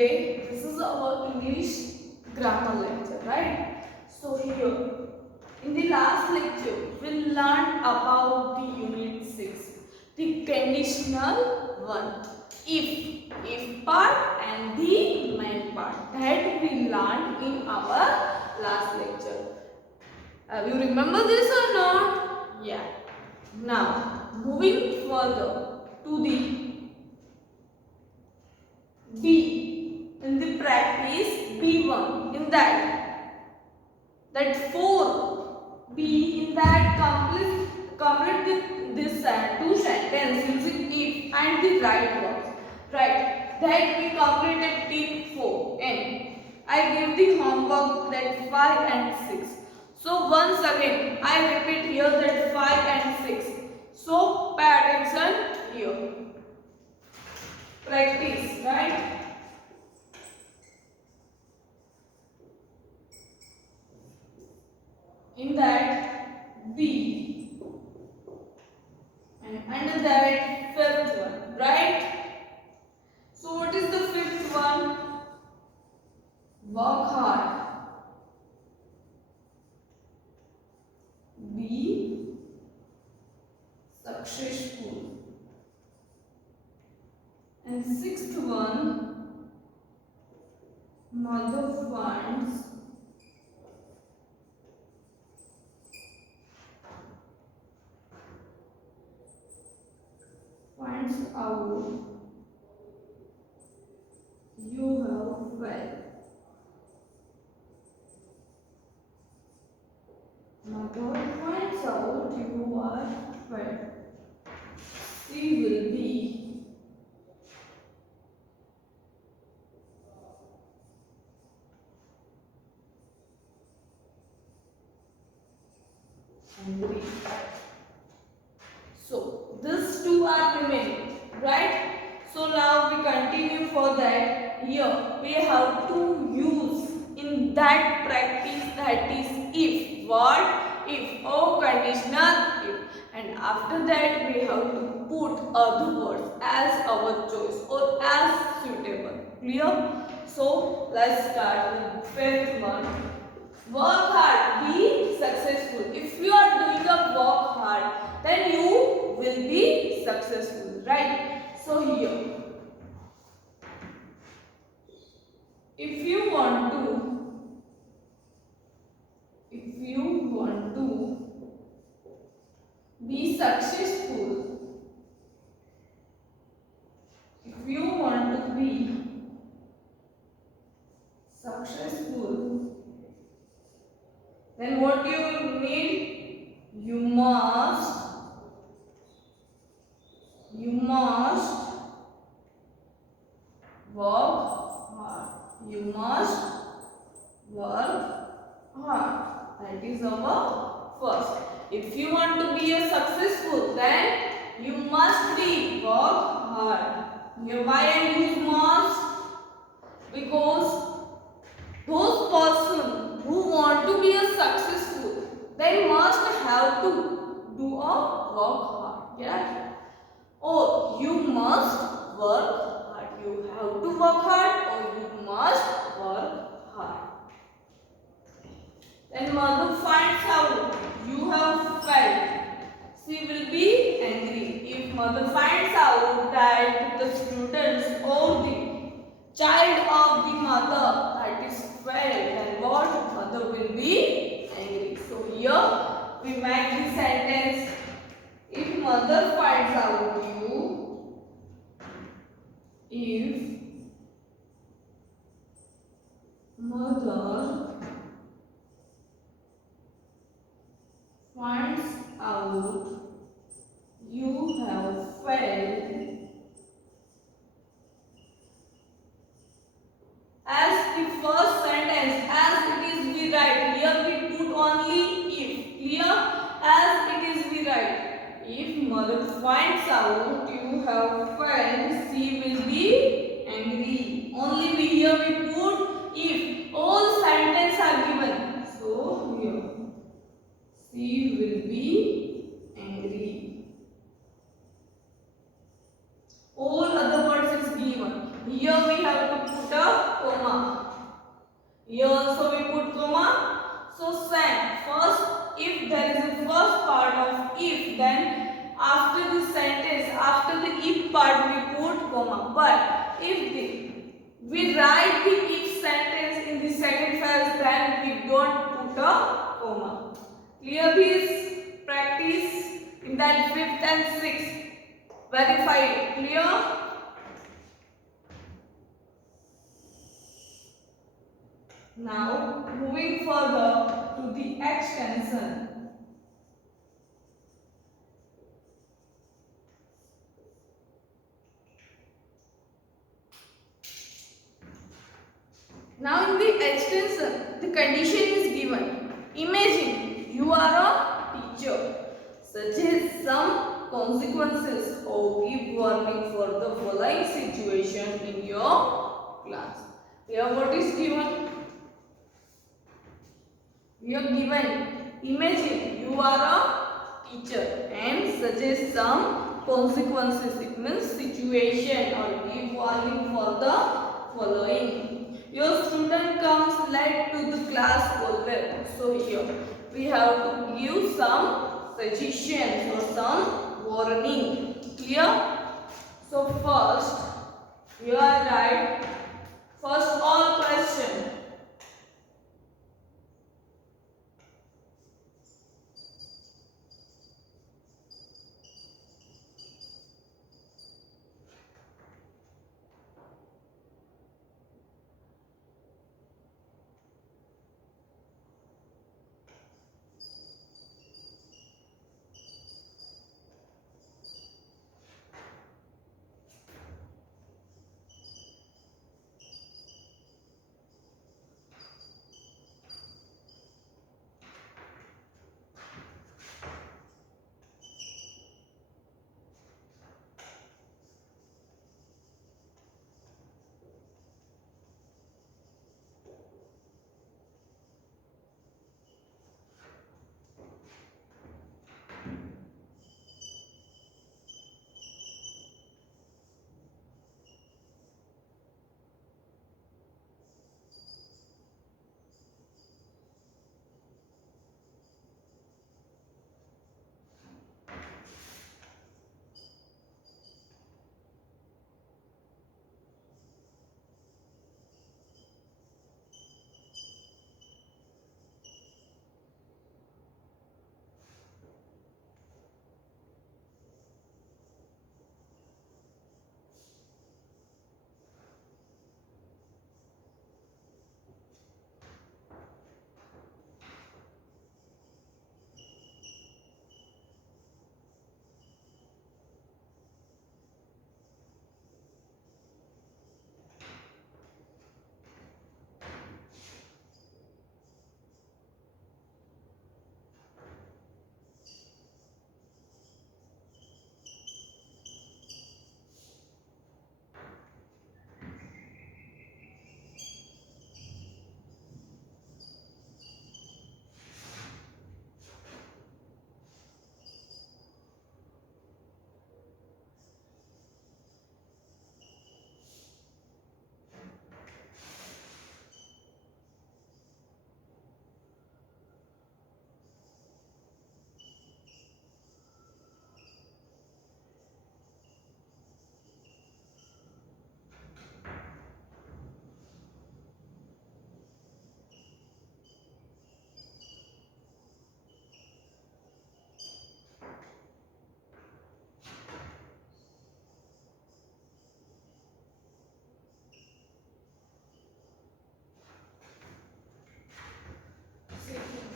today this is our English grammar lecture, right? So here in the last lecture we learned about the unit 6, the conditional one, if part and the main part that we learned in our last lecture. You remember this or not? Yeah. Now moving further to the B in the practice B1 in that 4 B in that complete this two sentence using if and the right words, right? That we completed till 4 and I give the homework that 5 and 6. So once again I repeat here that 5 and 6. So pay attention here. Practice, right? In that B and under that fifth one, right? So what is the fifth one? Work hard. Be successful. And sixth one, mother finds out you have failed. Mother finds out you are failed. She will be angry. So these two are remaining, right? So now we continue for that. Here we have to use in that practice that is if. What? If. Or conditional if. And after that we have to put other words as our choice or as suitable. Clear? So let's start with fifth one. Work hard, be successful. If you are doing a work hard, then you will be successful, right? So here, if you want to be successful, if you want to be successful, then what you need? You must work hard. You must work hard. That is our first. If you want to be a successful, then you must be work hard. Here why I use must? Because those persons who want to be a successful, they must have to do a work hard. Yeah? Or you must work hard. You have to work hard or you must work hard. Then mother finds out you have failed. She will be angry. If mother finds out that the students or the child of the mother that is failed, then what? Mother will be angry. So here we make the sentence. If mother finds out you, if mother finds out you have failed, as the first sentence, as it is we write, here we put only if. Clear? As it is we write. If mother finds out you have failed, she will be angry. Only we here we put if. All sentences are given. So here, she will be angry. All other words is given. Here we have to put a Here also we put comma. So same. First, if there is a first part of if, then after the sentence, after the if part we put comma. But if we write the if sentence in the second phase, then we don't put a comma. Clear this? Practice in that 5th and 6th. Verify it. Clear? Now moving further to the extension. Now in the extension, the condition is given. Imagine you are a teacher. Suggest some consequences or give warning for the following situation in your class. Here what is given? We are given, imagine you are a teacher and suggest some consequences. It means situation or give warning for the following. Your student comes late to the class always. So here we have to give some suggestions or some warning. Clear? So first you are right. First all question.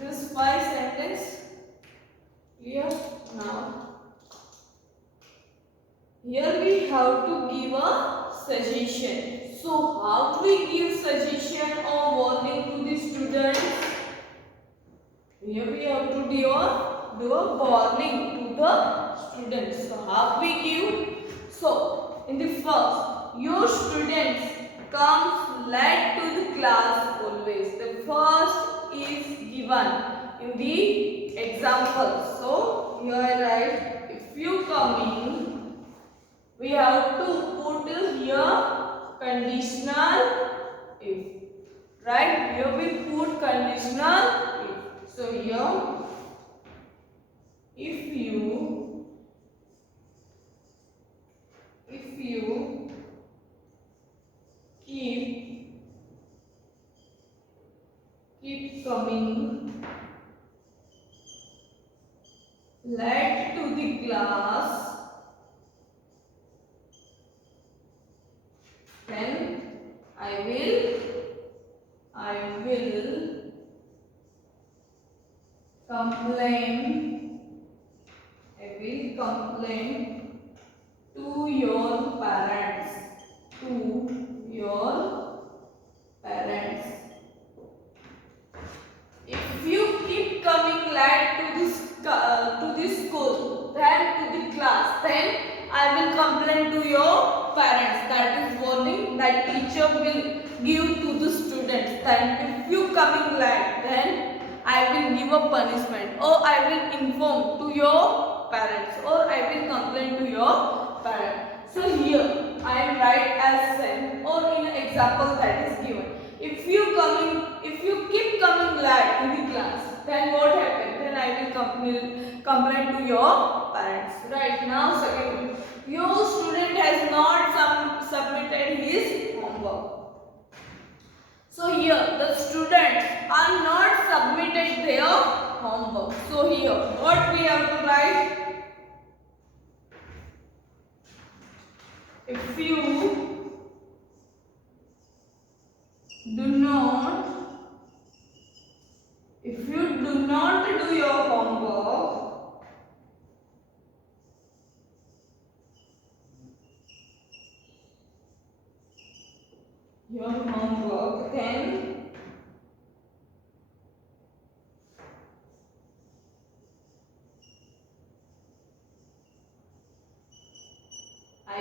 This 5 sentence. Clear? Now here we have to give a suggestion. So how do we give suggestion or warning to the students? Here we have to do a warning to the students. So how we give? So in the first, your students comes late to the class always. The first is given in the example. So you are right. If you coming, we have to put here conditional if. right? Here we put conditional if. So here, if you keep coming late to the class, then I will complain. I will complain to your parents. To your parents. If you keep coming late to this school, then to the class, then I will complain to your parents. That is warning that teacher will give to the students. Then if you coming late, then I will give a punishment, or I will inform to your parents, or I will complain to your parents. So here I am write as same, or in an example that is given. If you keep coming late in the class, then what happens? Then I will complain to your parents. Right now, second, your student has not submitted his homework. So here the students are not submitted their homework. So here what we have to write? If you do not do your homework, then I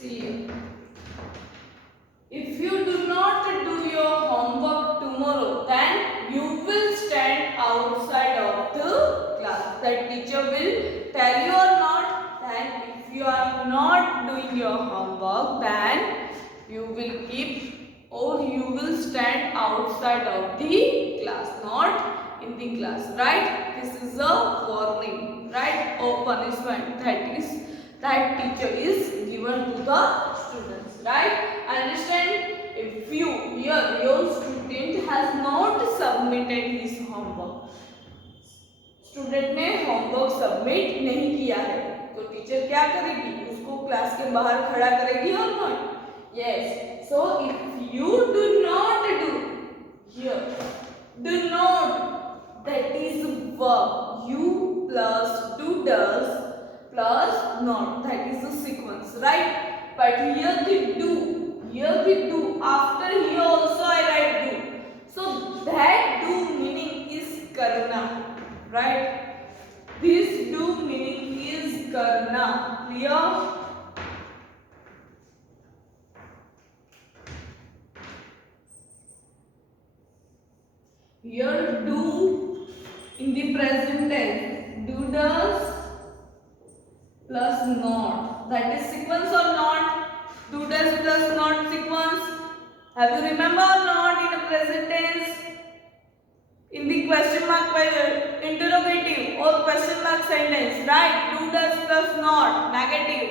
see. If you do not do your homework tomorrow, then you will stand outside of the class. The teacher will tell you or not. Then if you are not doing your homework, then you will keep, or you will stand outside of the class, not in the class, right? This is a warning, right, or punishment that teacher is given to the students, right? Understand? If your student has not submitted his homework, student ने homework submit नहीं किया है, तो teacher क्या करेगी? उसको class के बाहर खड़ा करेगी और not? Yes. So if you do not do, here do not, that is verb. You plus do does plus not, that is the sequence, right? But here the do, after here also I write do, so that do meaning is karna, right? This do meaning is karna. Clear? Here do in the present tense, do does plus not, that is sequence or not? Do does plus not sequence. Have you remember or not in the present tense? In the question mark interrogative or question mark sentence, right? Do does plus not, negative.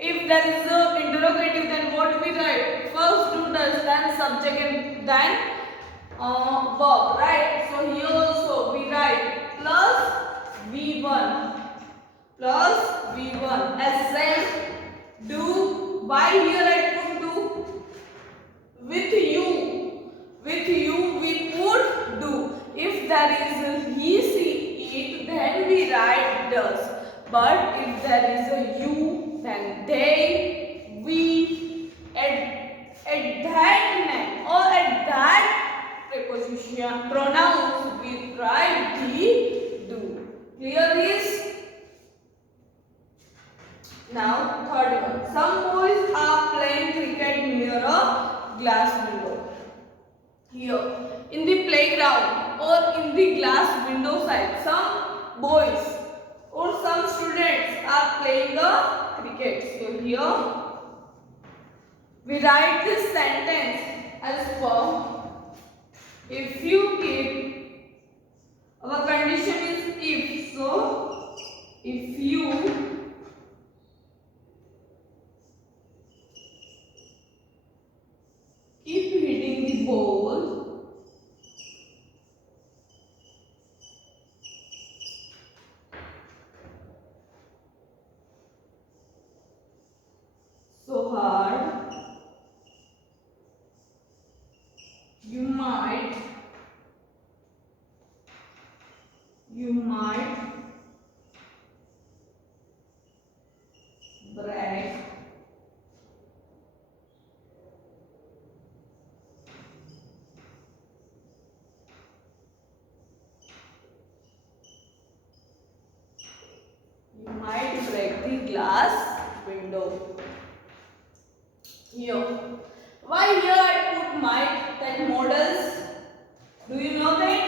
If there is a interrogative, then what we write? First do does, then subject, and then verb, right? So here also we write plus V1 as same do. Why here I put do? With you we put do. If there is a he, she, it, then we write does. But if there is a you, then they, we, at that name or at that preposition pronouns we write the do. Clear this? Now third one. Some boys are playing cricket near a glass window. Here, in the playground or in the glass window side, some boys or some students are playing a cricket. So here, we write this sentence as follows. If you keep, our condition is if. So, if you keep hitting the ball so hard, you might break the glass window. Here, why here I put might, that models? Do you know that?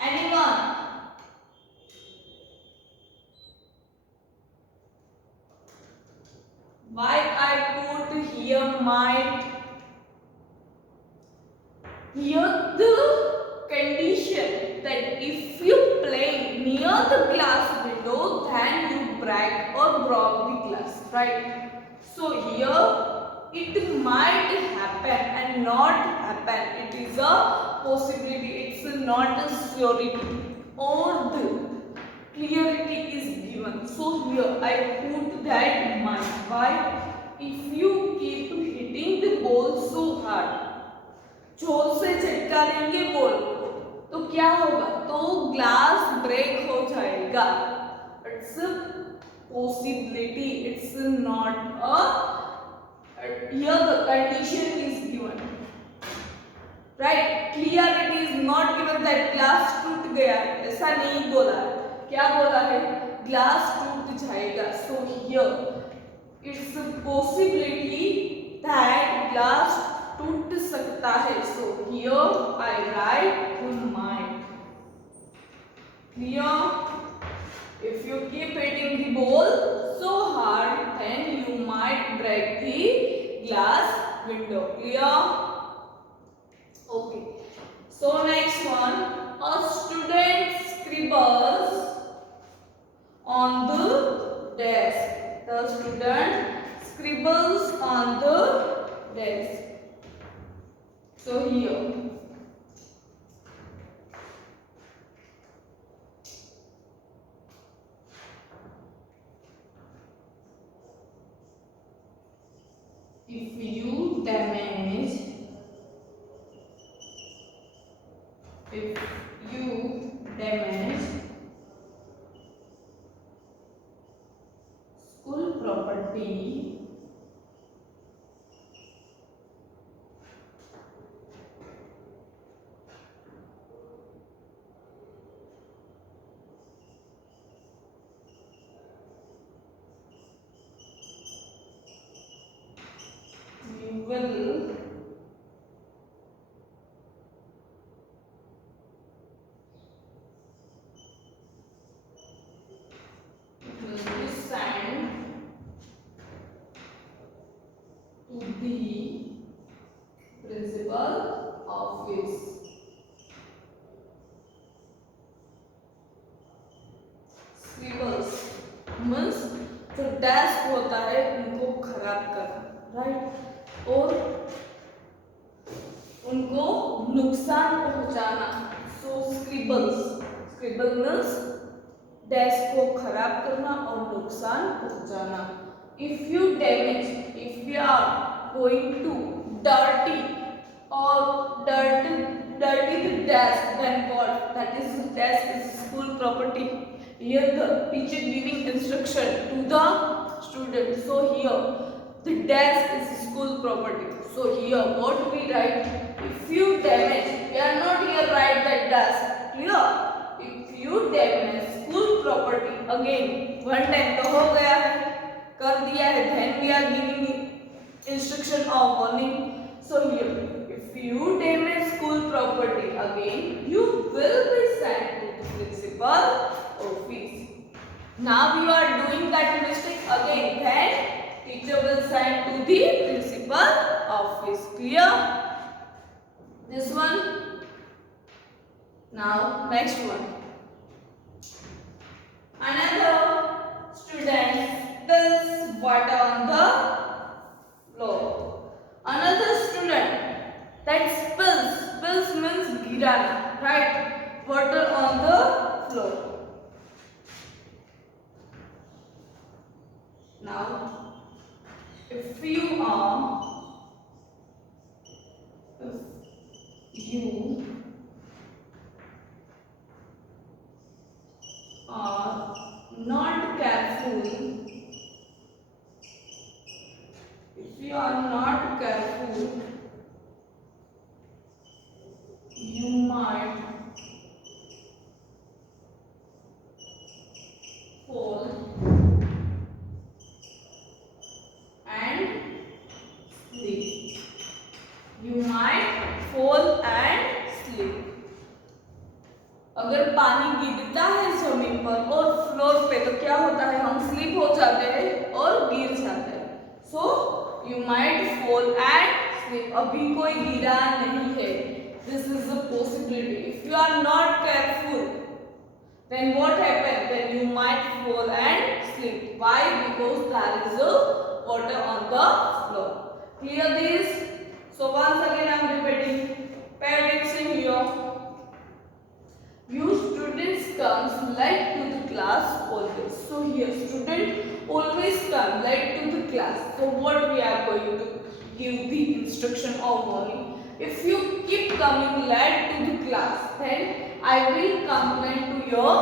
Anyone? Why I put here might? Here the condition that if you play near the glass window, then you break or broke the glass, right? So here it might happen and not happen. It is a possibility. It's not a surety, or the clarity is given. So here I put that might. Why? If you keep hitting the ball so hard, जोर से झटका देंगे ball को, तो क्या होगा? तो glass break हो जाएगा. It's possibility. It's not a. Here the condition is given, right? Clarity is not given that glass टूट गया, ऐसा नहीं बोला. क्या बोला है? ग्लास टूट जाएगा. So here it's a possibility that glass टूट सकता है. So here I write might. Clear? If you keep hitting the ball so hard, then you might break the glass window. Clear? Okay. So next one, a student scribbles on the desk. The student scribbles on the desk. So here, if you damage school property, you will be sent to the principal office. Scribbles means जो desk होता है उनको खराब करना, right, और उनको नुकसान पहुंचाना. सो स्क्रिबल मीन्स डेस्क को खराब करना और नुकसान पहुंचाना. If you damage, if you are going to dirty the desk, then what? That is, desk is school property. Here the teacher giving instruction to the student. So here the desk is school property. So here what we write? If you damage, we are not here write that desk. Clear? If you damage school property, again one time तो हो गया है, कर दिया है, then we are giving instruction of warning. So here, if you damage school property again, you will be sent to the principal office. Now you are doing that mistake again, then teacher will send to the principal office. Clear? This one. Now next one. Another student spills water on the floor. Another student that spills means girana, right? Water on the floor. Now, if you are not careful, if you are not careful, you might fall and sleep. You might fall and sleep. अगर पानी गिरता है जमीन पर और floor पे तो क्या होता है, हम स्लिप हो जाते हैं और गिर जाते हैं. So you might fall and slip. अभी कोई गिरा नहीं है. This is a possibility. If you are not careful, then what happens? Then you might fall and sleep. Why? Because there is a water on the floor. Clear this? So once again I am repeating. Pay attention here. You students comes late to the class always. So here student always come late to the class. So what we are going to give the instruction of warning. If you keep coming late to the class, then I will complain to your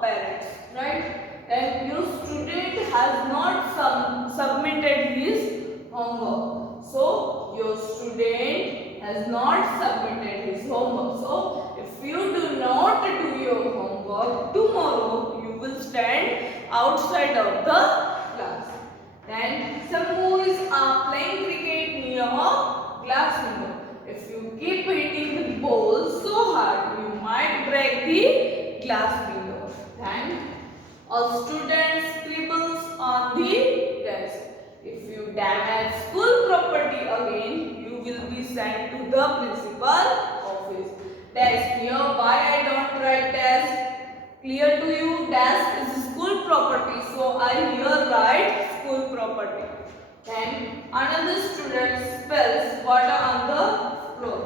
parents, right? And your student has not submitted his homework. So your student has not submitted his homework. So if you do not do your homework, tomorrow you will stand outside of the class. Then some boys are playing cricket near a glass window. If you keep hitting the ball so hard, you might break the glass window. Then all students scribbles on the desk. If you damage school property again, you will be sent to the principal office. Desk here. Why I don't write desk? Clear to you? Desk is school property, so I here write school property. Then another student spills water on the floor.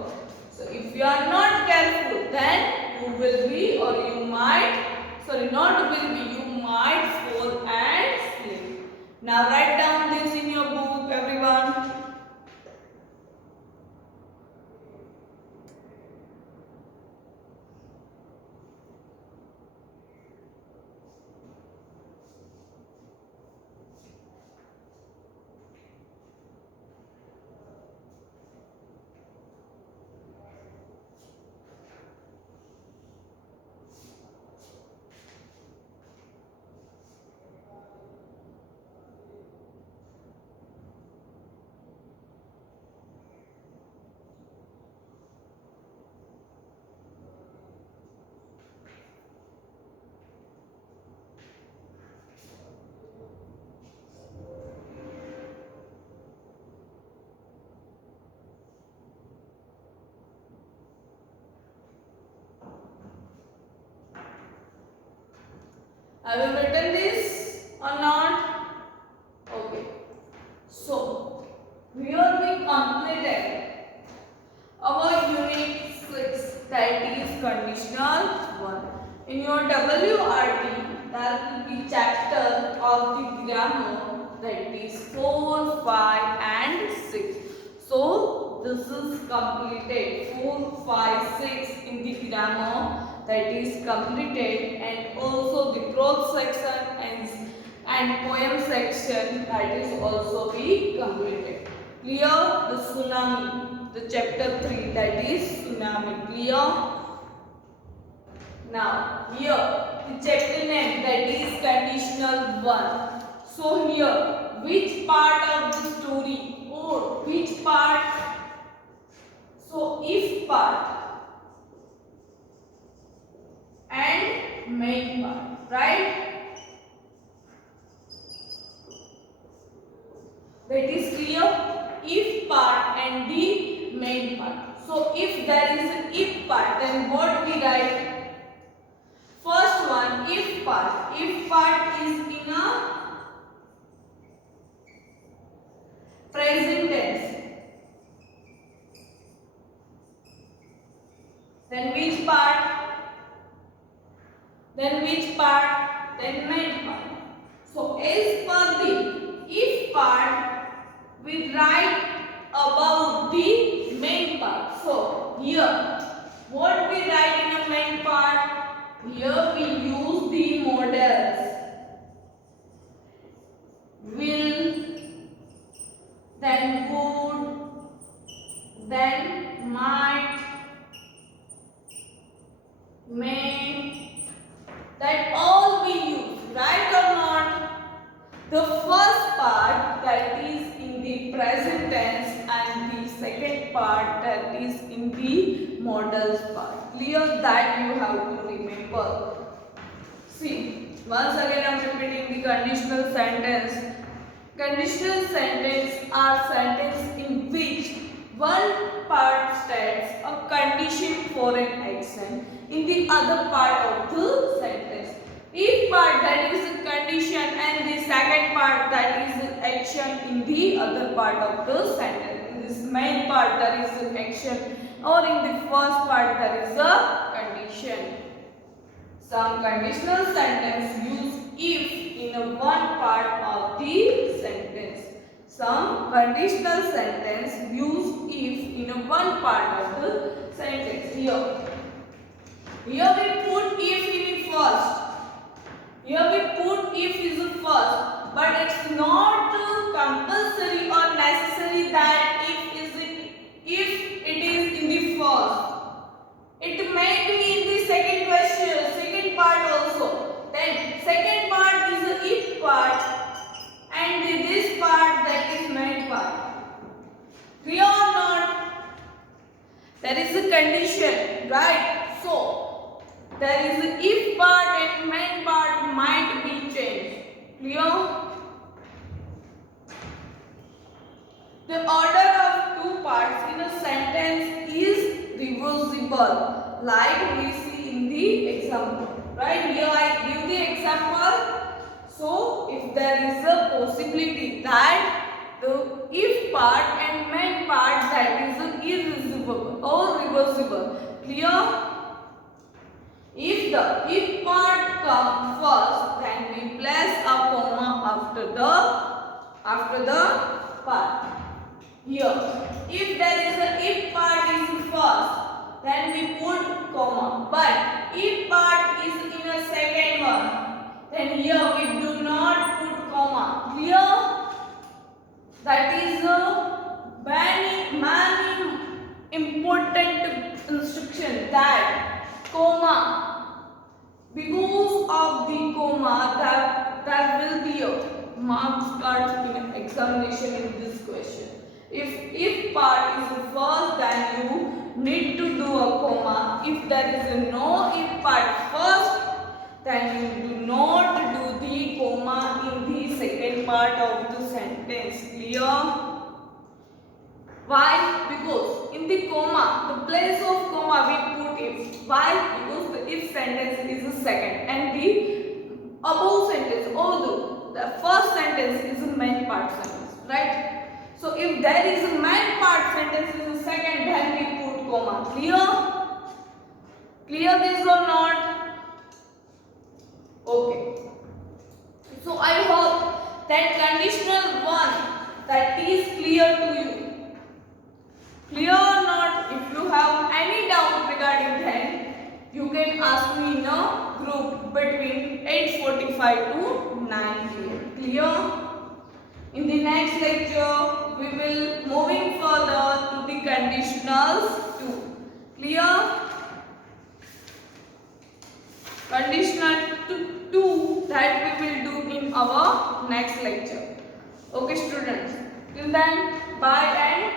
So if you are not careful, then you will be, or you might, sorry, not will be, you might fall and sleep. Now write down this in your book, everyone. Have you written this or not? Okay. So, here we completed our unit 6, that is conditional 1. In your WRT, there will be chapter of the grammar, that is 4, 5 and 6. So, this is completed. 4, 5, 6 in the grammar, that is completed, and also the prose section and poem section, that is also be completed. Clear? The tsunami, the chapter 3, that is tsunami. Clear? Now here the chapter name, that is conditional 1. So here which part of the story or which part. So if part and main part, right? That is clear. If part and the main part. So if there is an if part, then what we write? First one, if part. If part is in a present tense. Then which part? Then which part? Then main part. So as per the if part, we write about the main part. So here, what we write in a main part? Here we use the models. Will, then would, then might, may, that all we use, right or not? The first part, that is in the present tense, and the second part, that is in the models part. Clear? That you have to remember. See, once again I am repeating the conditional sentence. Conditional sentence are sentences in which one part states a condition for an action in the other part of the sentence. If part, that is a condition, and the second part, that is an action in the other part of the sentence. In this main part there is an action, or in the first part there is a condition. Some conditional sentence use if in a one part of the sentence. Some conditional sentence use if in a one part of the sentence. Here we put if in first. Here we put if is the first, but it's not compulsory or necessary that if it is in the first. It may be in the second question, second part also. Then second part is the if part, and this part, that is main part. Clear or not? There is a condition, right? So there is a if part and main part might be changed. Clear? The order of two parts in a sentence is reversible, like we see in the example. Right? Here I give the example. So if there is a possibility that the if part and main part, that is irreversible or reversible. Clear? If the if part comes first, then we place a comma after the part. Here, if there is a if part is first, then we put comma. But if part is in a second one, then here we do not put comma. Clear? That is a many important instruction, that comma, because of the comma, that will be a marks card in examination in this question. If part is first, then you need to do a comma. If there is a no if part first, then you do not do the comma in the second part of the sentence. Clear? Why? Because in the comma, the place of comma we put if. Why? Because the if sentence is the second, and the above sentence, although the first sentence is a main part sentence, right? So if there is a main part sentence is the second, then we put comma. Clear? Clear this or not? Okay. So I hope that conditional one, that is clear to you. Clear or not? If you have any doubt regarding that, you can ask me in a group between 8:45 to 9 p.m. Clear? In the next lecture, we will moving further to the conditionals too. Clear? Conditional two that we will do in our next lecture. Okay students, till then bye and